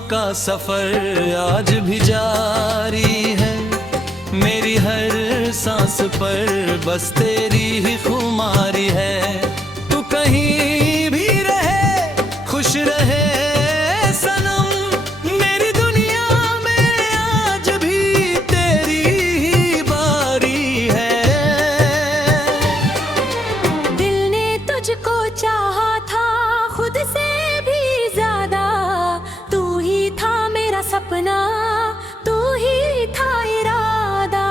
का सफर आज भी जारी है। मेरी हर सांस पर बस तेरी ही खुमारी है। तू कहीं भी रहे खुश रहे सनम, मेरी दुनिया में आज भी तेरी ही बारी है। दिल ने तुझको चाहा था खुद से भी ज्यादा, तू ही था मेरा सपना, तू ही था इरादा।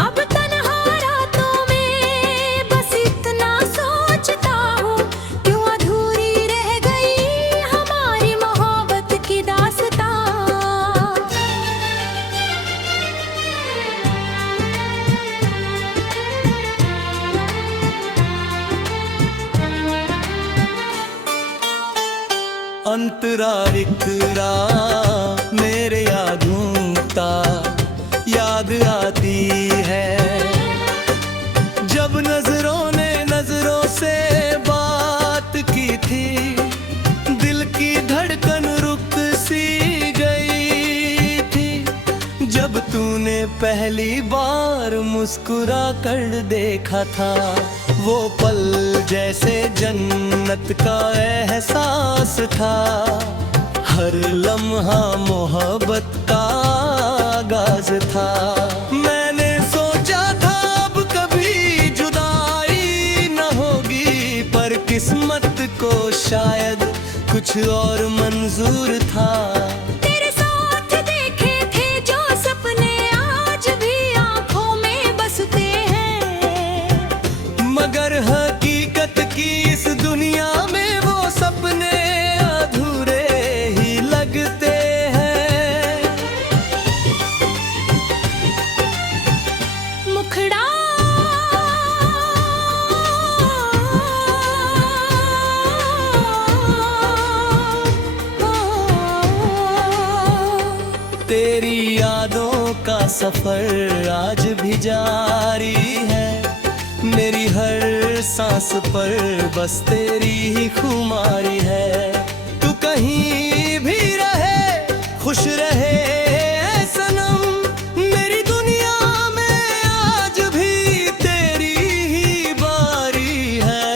अब तन्हा रातों में बस इतना सोचता हूँ, क्यों अधूरी रह गई हमारी मोहब्बत की दास्तां। अंतरा इकरा मेरे याद घूमता याद आती है। जब नजरों ने नजरों से बात की थी, दिल की धड़कन रुक सी गई थी। जब तूने पहली बार मुस्कुरा कर देखा था, वो पल जैसे जन्नत का एहसास था। हर लम्हा मोहब्बत का आगाज था। मैंने सोचा था अब कभी जुदाई न होगी, पर किस्मत को शायद कुछ और मंजूर था। तेरे साथ देखे थे जो सपने आज भी आंखों में बसते हैं, मगर हकीकत की इस दुनिया में वो सपने अधूरे ही लगते हैं। मुखड़ा तेरी यादों का सफर आज भी जारी है। मेरी हर सांस पर बस तेरी ही खुमारी है। तू कहीं भी रहे खुश रहे सनम, मेरी दुनिया में आज भी तेरी ही बारी है।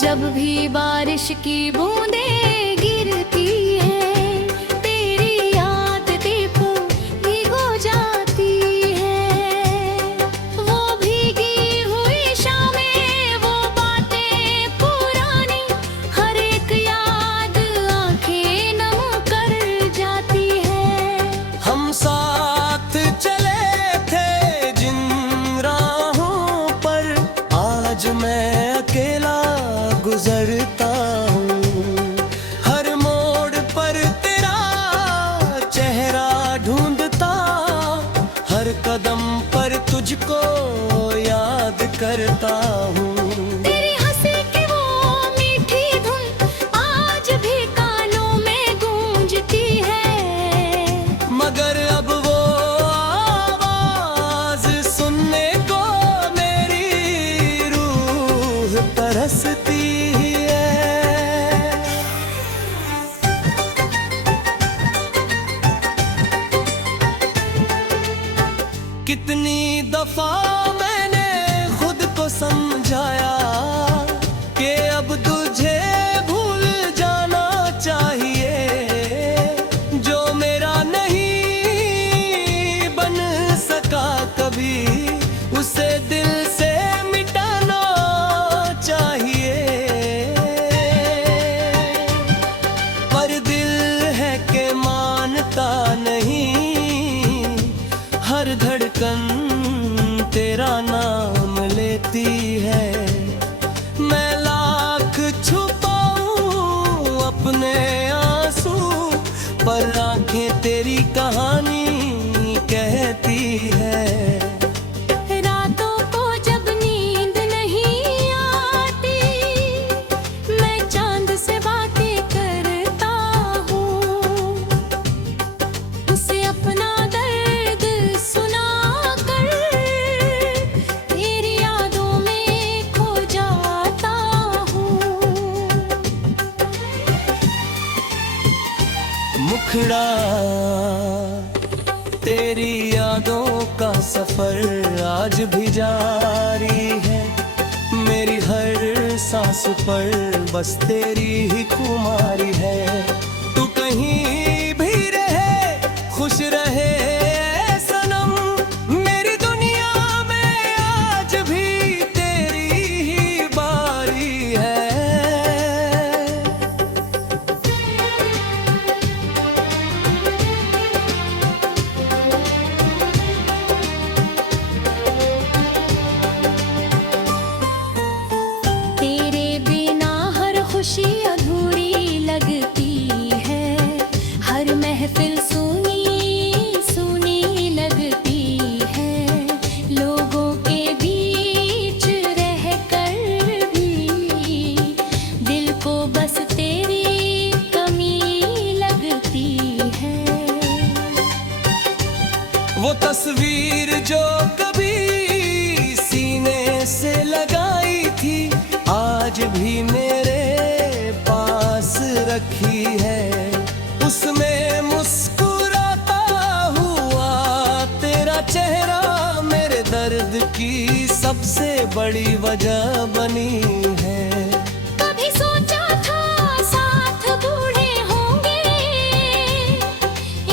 जब भी बारिश की बूंदें गिरती हैं, तेरी याद दीपों भिगो जाती है। वो भीगी हुई शामें, वो बातें पुरानी, हर एक याद आंखें नम कर जाती है। हम साथ चले थे जिन राहों पर, आज मैं अकेला गुजरता हूँ। हर मोड़ पर तेरा चेहरा ढूंढता, हर कदम पर तुझको याद करता हूँ। तेरी हंसी की वो मीठी धुन आज भी कानों में गूंजती है, मगर अब वो आवाज सुनने को मेरी रूह तरसती है। कितनी दफा मैंने खुद को समझाया कि अब तुझे भूल जाना चाहिए। जो मेरा नहीं बन सका कभी, उसे दिल से मिटाना चाहिए। पर दिल है कि मानता नहीं, हर धड़कन तेरा नाम लेती है। मैं लाख छुपाऊं अपने आंसू, पर आंखें तेरी कहानी कहती है। रातों को जब नींद नहीं आती, मुखड़ा तेरी यादों का सफर आज भी जारी है। मेरी हर सांस पर बस तेरी ही खुमारी है। तू कहीं भी रहे खुश रहे सनम, मेरी दुनिया में आज भी तेरी ही बारी है। तेरे बिना हर खुशी अधूरी लगती है, हर महफिल सुनी सुनी लगती है। लोगों के बीच रहकर भी दिल को बस तेरी कमी लगती है। वो तस्वीर जो कभी सीने से लगाई थी, आज भी मेरे पास रखी है। उसमें मुस्कुराता हुआ तेरा चेहरा मेरे दर्द की सबसे बड़ी वजह बनी है। कभी सोचा था साथ बूढ़े होंगे,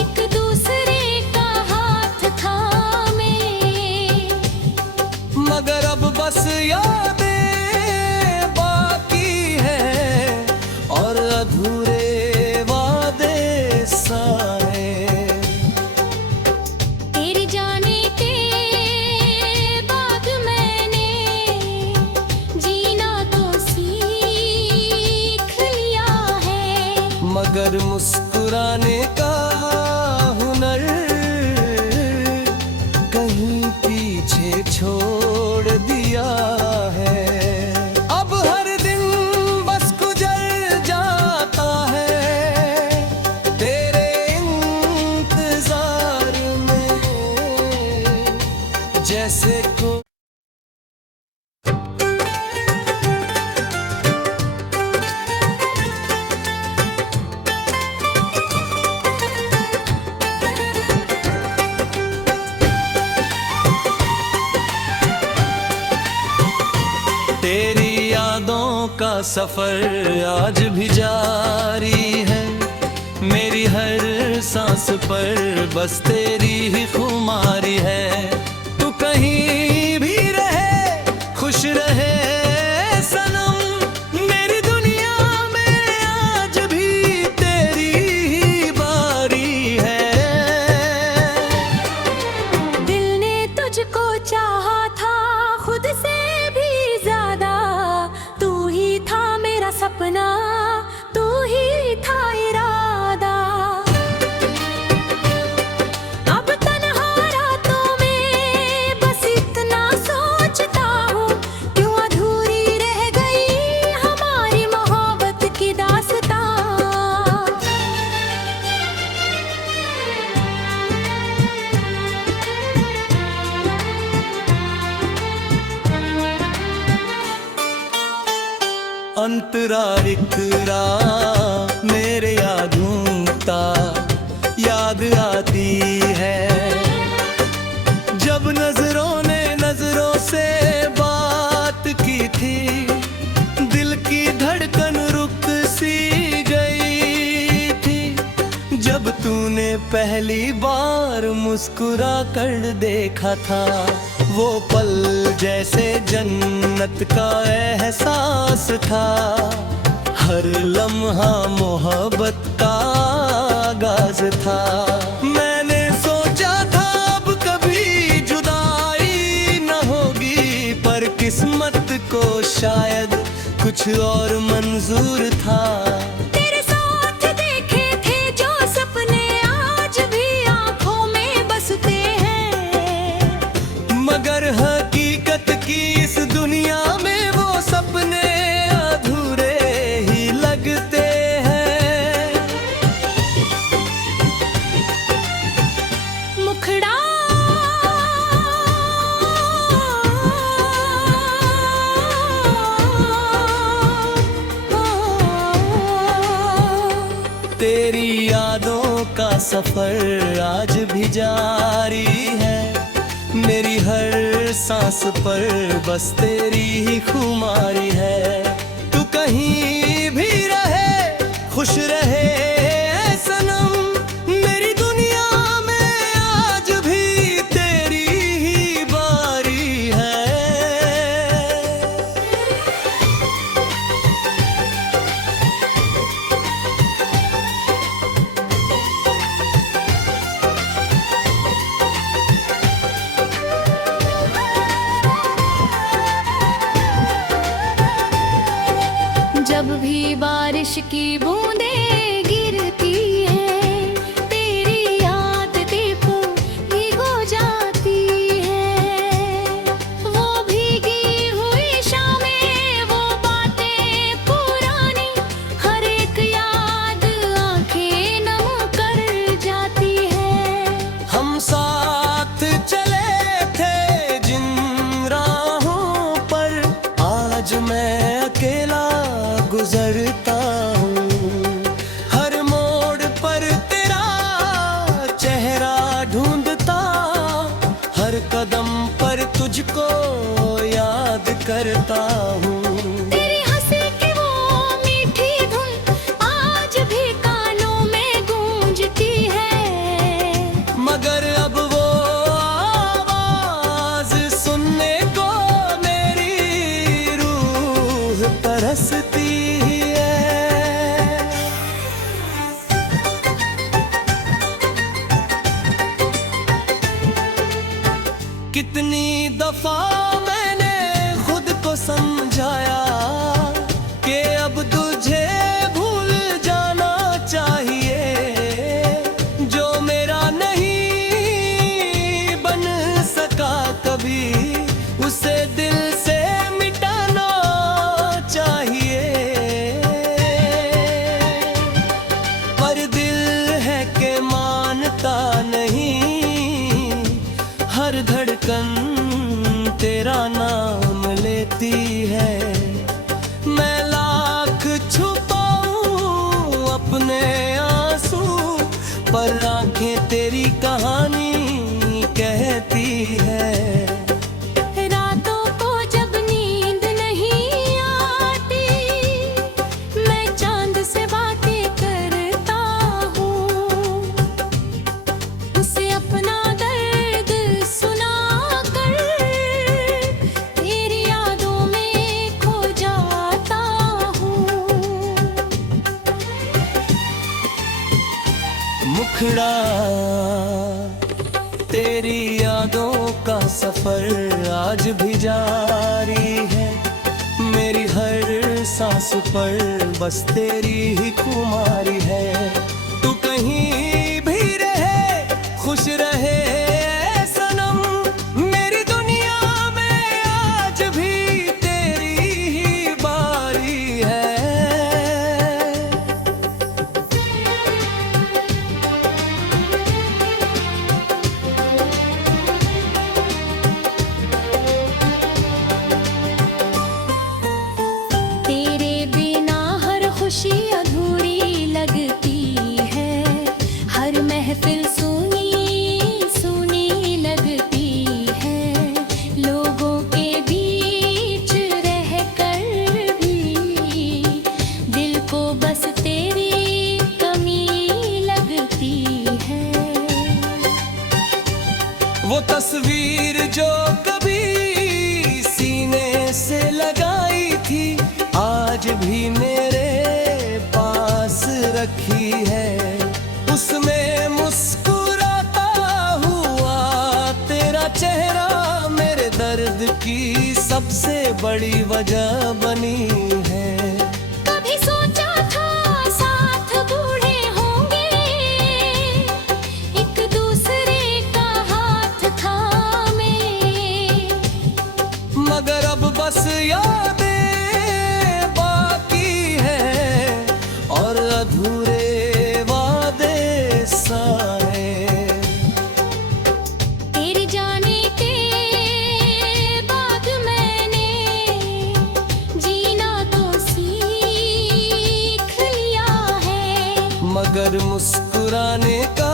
एक दूसरे का हाथ थामे, मगर अब बस यादें बाकी है और अधूरे वादे सारे। तेरे जाने के बाद मैंने जीना तो सीख लिया है, मगर मुस्कुराने का हुनर कहीं पीछे छोड़ दिया है। अब हर दिन बस गुजर जाता है तेरे इंतजार में, जैसे को तेरी यादों का सफर आज भी जारी है। मेरी हर सांस पर बस तेरी ही खुमारी है। तू कहीं भी रहे खुश रहे सनम, मेरी दुनिया में आज भी तेरी ही बारी है। दिल ने तुझको चाहा था खुद से भी ज्यादा, तू ही था मेरा सपना, तू ही था इरादा। अब तन्हा रातों में बस इतना सोचता हूँ, क्यों अधूरी रह गई हमारी मोहब्बत की दास्तां। अंतरा इकरा मेरे याद घूमता याद आती है। जब नजरों ने नजरों से बात की थी, दिल की धड़कन रुक सी गई थी। जब तूने पहली बार मुस्कुरा कर देखा था, वो पल जैसे जन्नत का एहसास था। हर लम्हा मोहब्बत का आगाज था। मैंने सोचा था अब कभी जुदाई न होगी, पर किस्मत को शायद कुछ और मंजूर था। तेरे साथ देखे थे जो सपने आज भी आंखों में बसते हैं, मगर हकीकत की इस दुनिया में वो सपने अधूरे ही लगते हैं। मुखड़ा तेरी यादों सफर आज भी जारी है। मेरी हर सांस पर बस तेरी ही खुमारी है। तू कहीं भी रहे खुश रहे ऐ सनम, मेरी दुनिया में आज भी तेरी ही बारी है। जब भी बारिश की बूंदें गिरती हैं, तेरी याद दीपों भिगो जाती है। वो भीगी हुई शामें, वो बातें पुरानी, हर एक याद आंखें नम कर जाती है। हम साथ चले थे जिन राहों पर, आज मैं अकेला गुजरता हूँ। हर मोड़ पर तेरा चेहरा ढूंढता, हर कदम पर तुझको याद करता हूँ। तेरी हंसी की वो मीठी धुन आज भी कानों में गूंजती है। मगर अब वो आवाज सुनने को मेरी रूह तरसती है। कितनी दफा मैंने खुद को समझाया कि अब तुझे भूल जाना चाहिए। जो मेरा नहीं बन सका कभी, उसे दिल से मिटाना चाहिए। पर दिल है कि मानता नहीं, हर धड़कन तेरा नाम लेती है। मैं लाख छुपाऊं अपने आंसू, पर आंखें तेरी कहानी कहती है। रातों को जब नींद नहीं आती, मैं चांद से बातें करता हूँ। उसे अपना दर्द सुनाकर तेरी यादों में खो जाता हूँ। मुखड़ा तेरी यादों का सफर आज भी जारी है। मेरी हर सांस पर बस तेरी ही खुमारी है। तू कहीं भी रहे खुश रहे ऐ सनम, मेरी दुनिया में आज भी तेरी ही बारी है। तेरे बिना हर खुशी अधूरी लगती है। हर महफिल सुनी सुनी लगती है। लोगों के बीच रहकर भी दिल को बस तेरी कमी लगती है। वो तस्वीर जो कभी सीने से लगाई थी, आज भी मेरे पास रखी है। उसमें मुस्कुराता हुआ तेरा चेहरा मेरे दर्द की सबसे बड़ी वजह बनी है। कभी सोचा था साथ बूढ़े होंगे, एक दूसरे का हाथ थामे, मगर अब बस यादें बाकी है और अधूरे वादे सारे। तेरे जाने के बाद मैंने जीना तो सीख लिया है। मगर मुस्कुराने का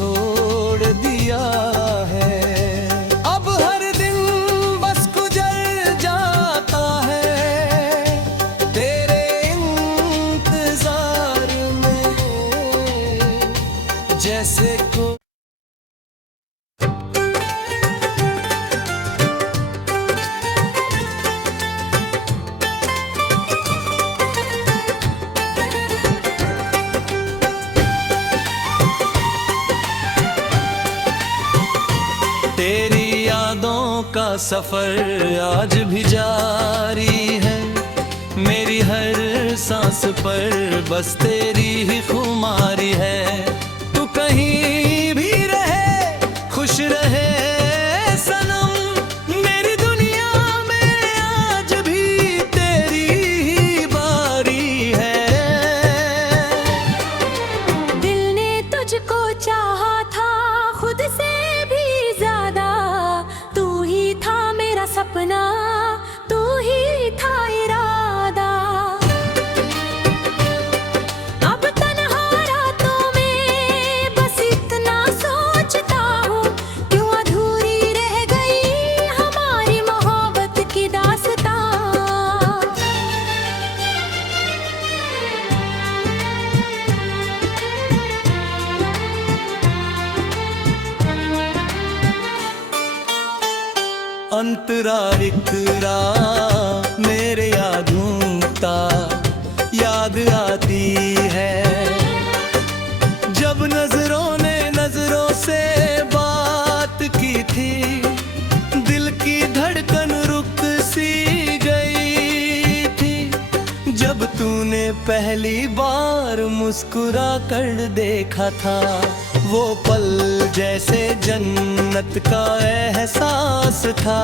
छोड़ दिया है। अब हर दिन बस गुजर जाता है तेरे इंतजार में, जैसे को तेरी यादों का सफर आज भी जारी है। मेरी हर सांस पर बस तेरी ही खुमारी है। तू कहीं भी रहे खुश रहे सनम, मेरी दुनिया में आज भी तेरी ही बारी है। दिल ने तुझको चाहा था खुद से भी ज्यादा, तू ही था मेरा सपना, तू ही था इरादा। अब तन्हा रातों में बस इतना सोचता हूँ, क्यों अधूरी रह गई हमारी मोहब्बत की दास्तां। अंतरा इकरा मेरे याद घूमता याद आती है। जब नजरों ने नजरों से बात की थी, दिल की धड़कन रुक सी गई थी। जब तूने पहली बार मुस्कुरा कर देखा था, वो पल जैसे जन्नत का एहसास था।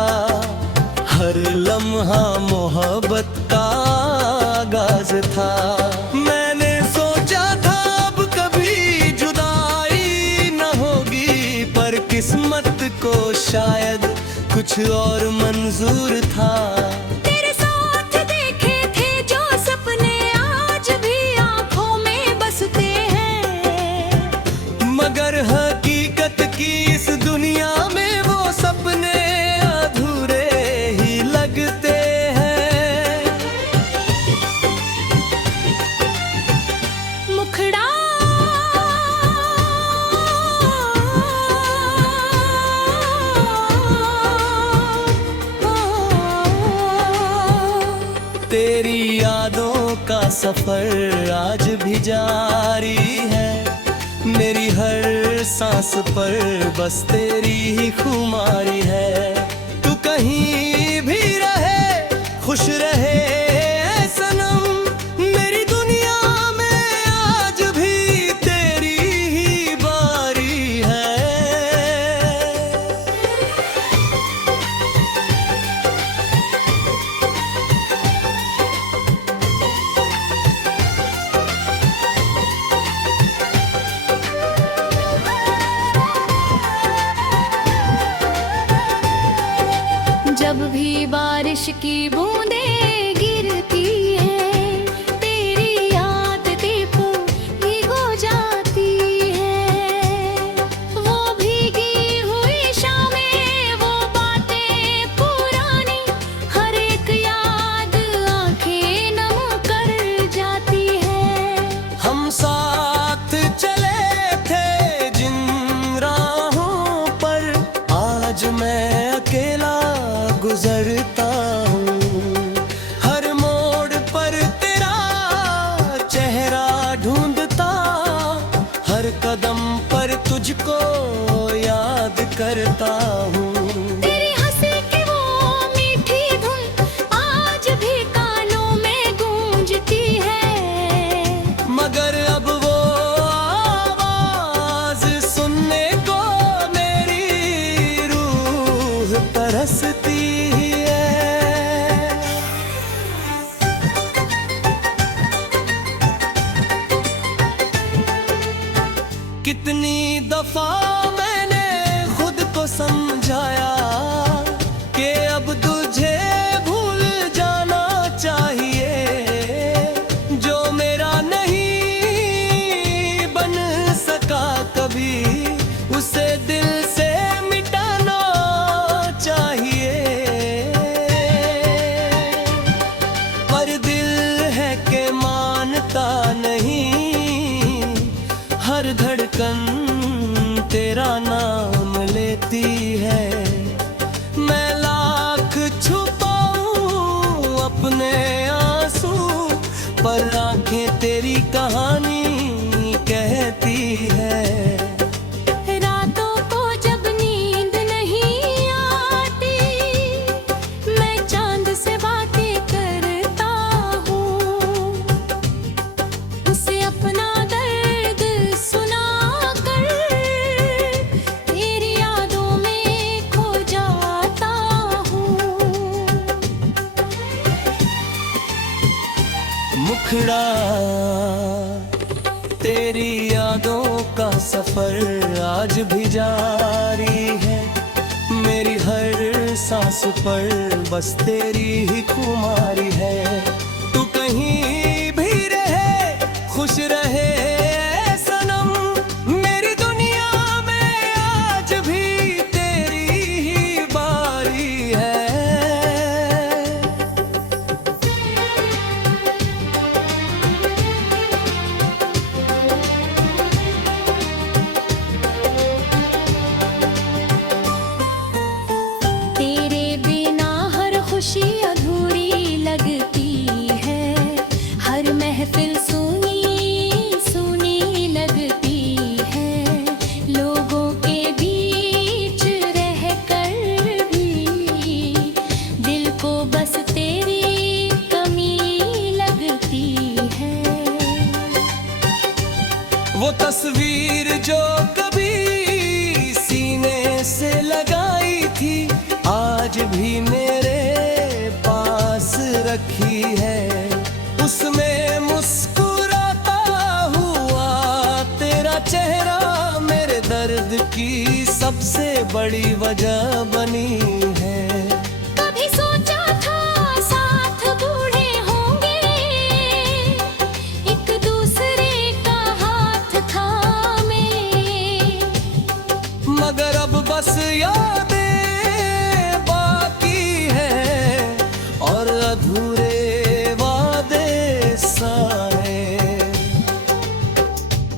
हर लम्हा मोहब्बत का आगाज था। मैंने सोचा था अब कभी जुदाई न होगी, पर किस्मत को शायद कुछ और मंजूर था। तेरे साथ देखे थे जो सपने आज भी आंखों में बसते हैं, मगर हकीकत की इस दुनिया में वो सपने अधूरे ही लगते हैं। मुखड़ा तेरी यादों का सफर आज भी जारी है। मेरी हर सांस पर बस तेरी ही खुमारी है। तू कहीं भी रहे खुश रहे सनम, मेरी दुनिया में आज भी तेरी ही बारी है। जब भी बारिश की बूंदें गिरती हैं, तेरी याद दीपों भिगो जाती है। वो भीगी हुई शामें, वो बातें पुरानी, हर एक याद आंखें नम कर जाती है। हम साथ चले थे जिन राहों पर, आज मैं अकेला गुजरता हूँ। हर मोड़ पर तेरा चेहरा ढूंढता, हर कदम पर तुझको याद करता हूँ। तेरी हंसी की वो मीठी धुन आज भी कानों में गूंजती है, मगर अब वो आवाज सुनने को मेरी रूह तरसती है। कितनी दफा मैंने खुद को समझाया कि अब तुझे भूल जाना चाहिए। जो मेरा नहीं बन सका कभी, मुखड़ा तेरी यादों का सफर आज भी जारी है। मेरी हर सांस पर बस तेरी ही खुमारी है। तू कहीं भी रहे खुश रहे सनम, मेरी दुनिया में आज भी तेरी ही बारी है। तेरे बिना हर खुशी अधूरी लगती है, हर महफिल सुनी सुनी लगती है। लोगों के बीच रहकर भी दिल को बस तेरी कमी लगती है। वो तस्वीर जो कभी सीने से लगाई थी, आज भी मेरे पास रखी है। उसमें मुस्कुराता हुआ तेरा चेहरा मेरे दर्द की सबसे बड़ी वजह बनी है। कभी सोचा था साथ बूढ़े होंगे, एक दूसरे का हाथ थामे, मगर अब बस यादें बाकी है और अधूरे वादे सारे।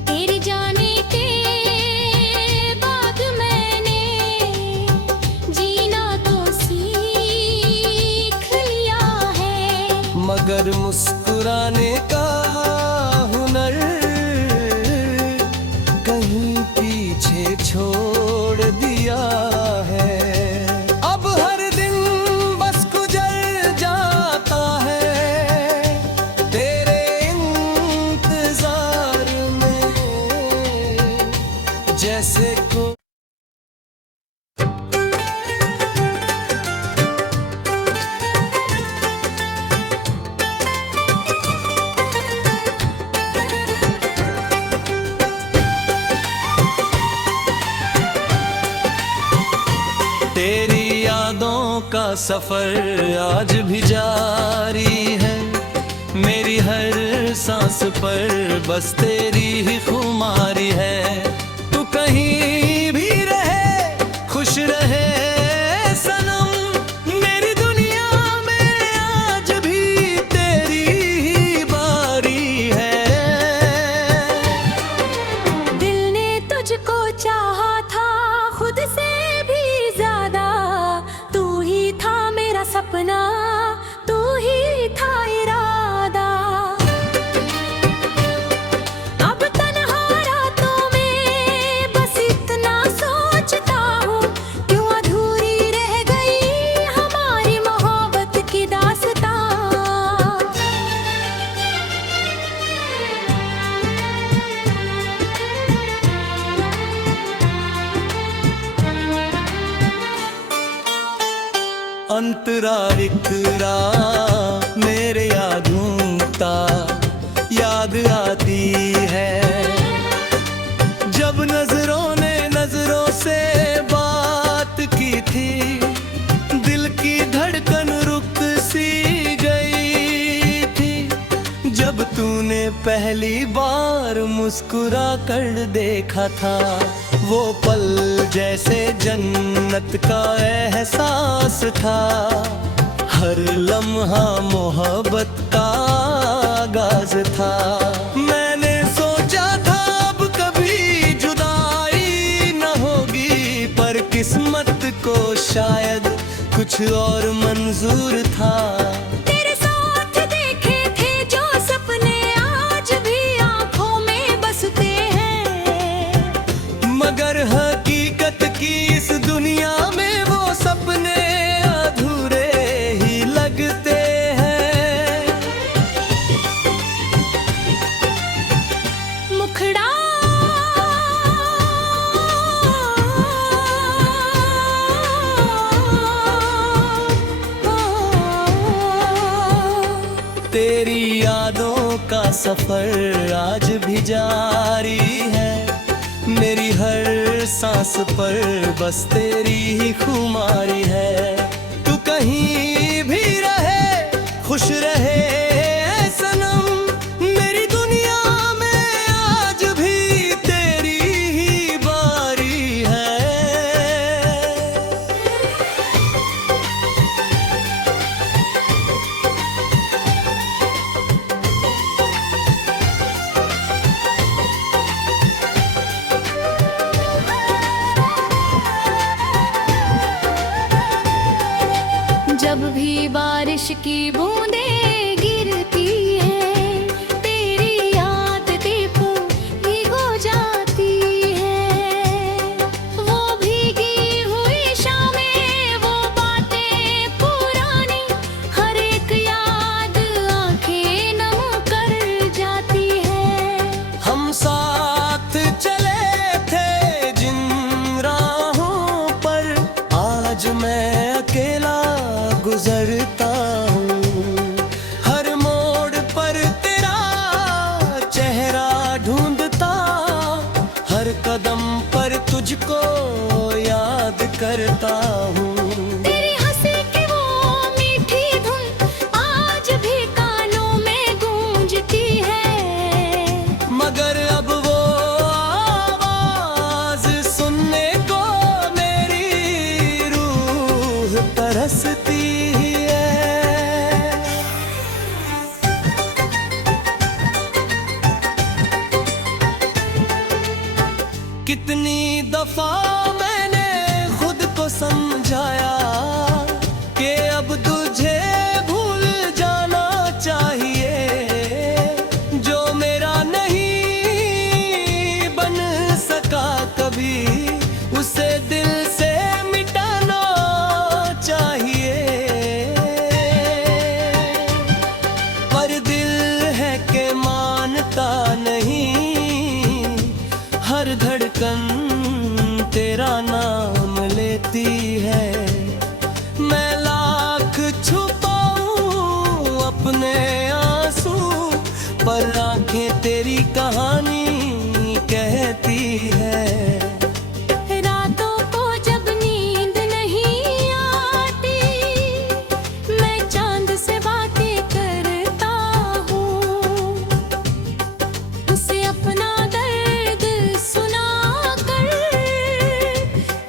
तेरे जाने के बाद मैंने जीना तो सीख लिया है, मगर मुस्कुराने का हुनर कहीं पीछे छोड़ दिया है। अब हर दिन बस गुजर जाता है तेरे इंतजार में, जैसे को तेरी यादों का सफर आज भी जारी है। मेरी हर सांस पर बस तेरी ही खुमारी है। तू कहीं भी रहे खुश रहे सनम, मेरी दुनिया में आज भी तेरी ही बारी है। दिल ने तुझको चाहा था खुद से भी ज्यादा, तू ही था मेरा सपना, तू ही था इरादा। अब तन्हा रातों में बस इतना सोचता हूँ, क्यों अधूरी रह गई हमारी मोहब्बत की दास्तां। अंतरा विकरा मेरे याद घूमता याद आती है। जब नजरों ने नजरों से बात की थी, दिल की धड़कन रुक सी गई थी। जब तूने पहली बार मुस्कुरा कर देखा था, वो पल जैसे जन्नत का एहसास था। हर लम्हा मोहब्बत का आगाज था। मैंने सोचा था अब कभी जुदाई न होगी, पर किस्मत को शायद कुछ और मंजूर था। तेरे साथ देखे थे जो सपने आज भी आंखों में बसते हैं, मगर हकीकत की इस दुनिया में वो सपने अधूरे ही लगते हैं। मुखड़ा तेरी यादों सफर आज भी जारी है। मेरी हर सांस पर बस तेरी ही खुमारी है। तू कहीं भी रहे खुश रहे ऐ सनम, मेरी दुनिया में आज भी तेरी ही बारी है। जब भी बारिश की बूंदें गिरती हैं, तेरी याद दीपों भिगो जाती है। वो भीगी हुई शामें, वो बातें पुरानी, हर एक याद आंखें नम कर जाती है। हम साथ चले थे जिन राहों पर, आज मैं अकेला गुजरता हूँ। हर मोड़ पर तेरा चेहरा ढूंढता, हर कदम पर तुझको याद करता हूँ। तेरी हंसी की वो मीठी धुन आज भी कानों में गूंजती है, मगर अब वो आवाज सुनने को मेरी रूह तरसती है। कितनी दफा मैंने खुद को समझाया कि अब तुझे भूल जाना चाहिए। जो मेरा नहीं बन सका कभी, उसे दिल से मिटाना चाहिए। पर दिल है कि मानता नहीं, हर धड़कन तेरा नाम लेती है। मैं लाख छुपाऊं अपने आंसू, पर आंखें तेरी कहानी कहती है। रातों को जब नींद नहीं आती, मैं चांद से बातें करता हूँ। उसे अपना दर्द सुनाकर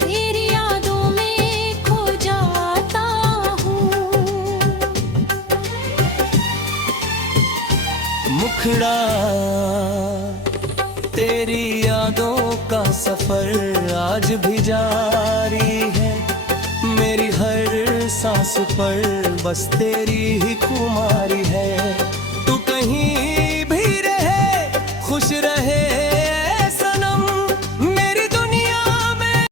तेरी यादों में खो जाता हूँ। मुखड़ा तेरी यादों का सफर आज भी जारी है। मेरी हर सांस पर बस तेरी ही खुमारी है।